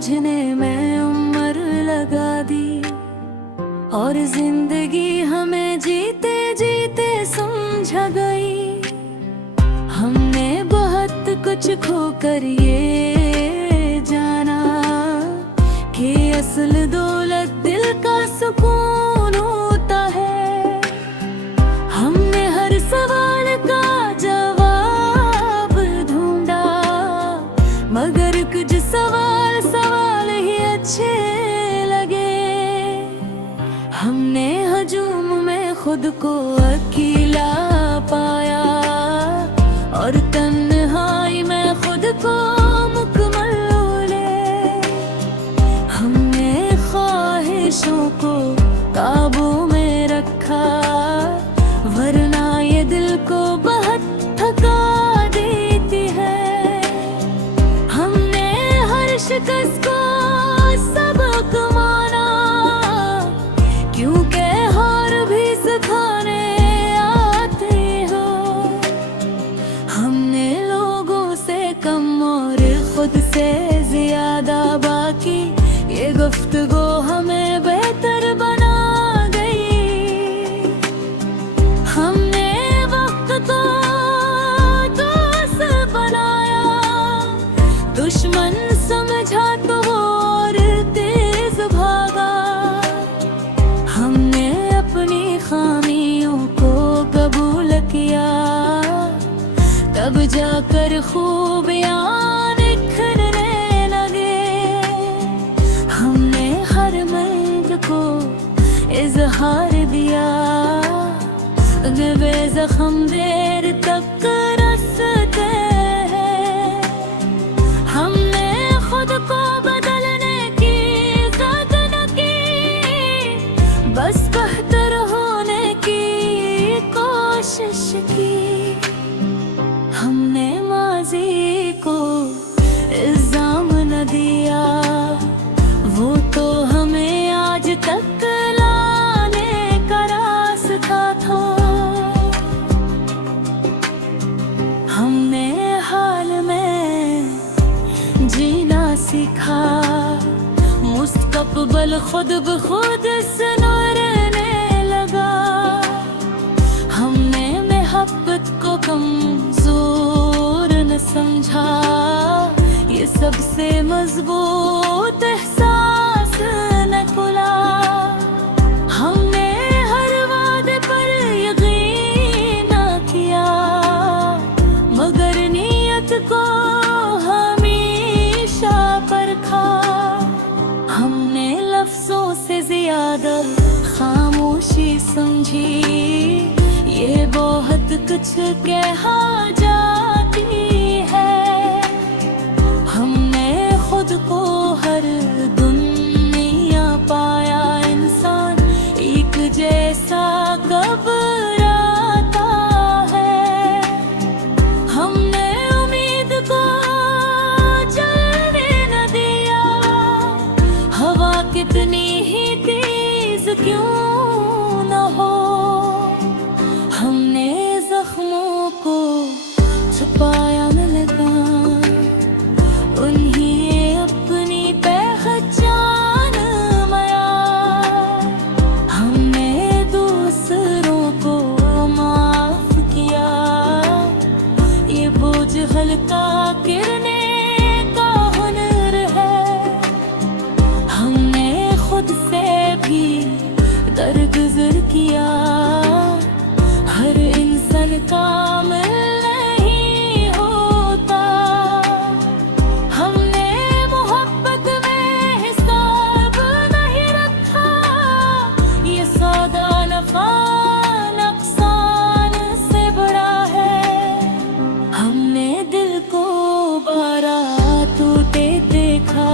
समझने में उम्र लगा दी, और जिंदगी हमें जीते जीते समझ गई। हमने बहुत कुछ खोकर ये जाना कि असल दौलत दिल का सुकून होता है। हमने हर सवाल का जवाब ढूंढा, मगर कुछ सवाल ही अच्छे लगे। हमने हजूम में खुद को अकेला पाया, और तन्हाई में खुद को मुकम्मल ले। हमने ख्वाहिशों को काबू में रखा, वरना ये दिल को बहुत थका देती है। हमने हर शिकस्त को सबक माना, क्योंकि हार भी सिखाने आते हो। हमने लोगों से कम और खुद से ज्यादा बाकी, ये गुफ्तगू हमें बेहतर बना गई। हमने वक्त को दोस्त बनाया, दुश्मन समझा तो और तेज भागा। हमने अपनी खामियों को कबूल किया, तब जाकर खूबियां निखरने लगे। हमने हर मर्द को इजहार दिया, वे जख्म देर तक रसते हैं। हमने खुद को बदलने की इज़्ज़त न की, बस बेहतर होने की कोशिश की। हमने माज़ी को इल्ज़ाम न दिया, वो तो हमें आज तक लाने का रास्ता था। हमने हाल में जीना सीखा, मुस्तक़बिल खुद ब खुद संवरने लगा। हमने मोहब्बत को कमजोर न समझा, ये सबसे मजबूत एहसास न खुला। हमने हर वादे पर यकीन न किया, मगर नीयत को हमेशा परखा। हमने लफ्जों से ज्यादा खामोशी समझी, ये बहुत कुछ कहा जाती है। हमने खुद को हर दुनिया पाया, इंसान एक जैसा घबराता है। हमने उम्मीद को जलने न दिया, हवा कितनी ही तेज क्यों न हो। हमने जख्मों को छुपाया न लगा, उन्हें अपनी पहचान माया। हमने दूसरों को माफ किया, ये बोझ हल्का करने का हुनर है। हमने खुद से भी दरगुजर किया, हर इंसान कामिल नहीं होता। हमने मोहब्बत में हिसाब नहीं रखा, ये सौदा नफा नुकसान से बड़ा है। हमने दिल को बारात टूटे देखा,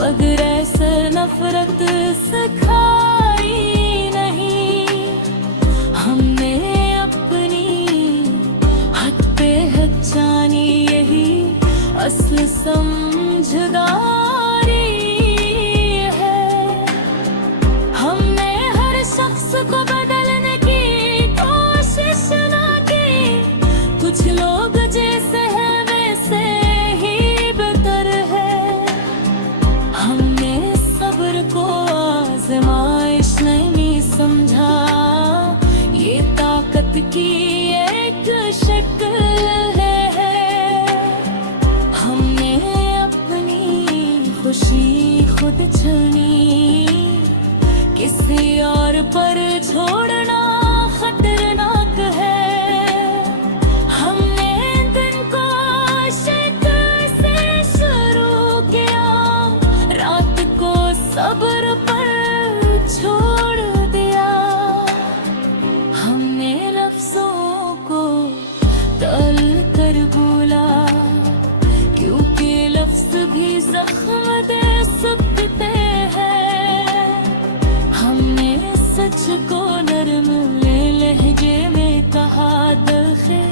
मगर ऐसा नफरत सिखाई नहीं। हमने अपनी एक शक्ल है। हमने अपनी खुशी खुद चुनी, किसी और पर छोड़ना खतरनाक है। हमने दिन को शिकवे से शुरू किया, रात को सब्र पर छोड़ दिया। हमने लफ्जों को तल कर बोला, क्योंकि लफ्ज भी जख्म दे सकते हैं। हमने सच को नरम लहजे में कहा, दखे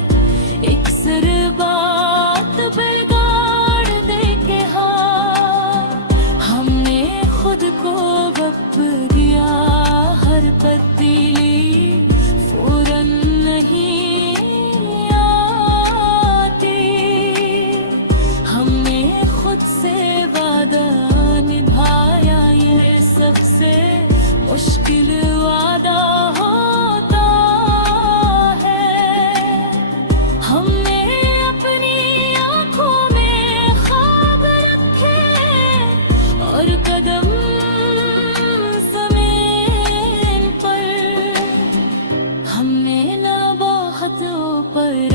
इक्सर बात बिगाड़ दे के हाँ। हमने खुद को वक्त दिया, हर तब्दीली फौरन नहीं आती। हमने खुद से वादा निभाया, ये सबसे मुश्किल वादा होता है। हमने अपनी आँखों में ख्वाब रखे और कदम ज़मीन पर। हमने ना बातों पर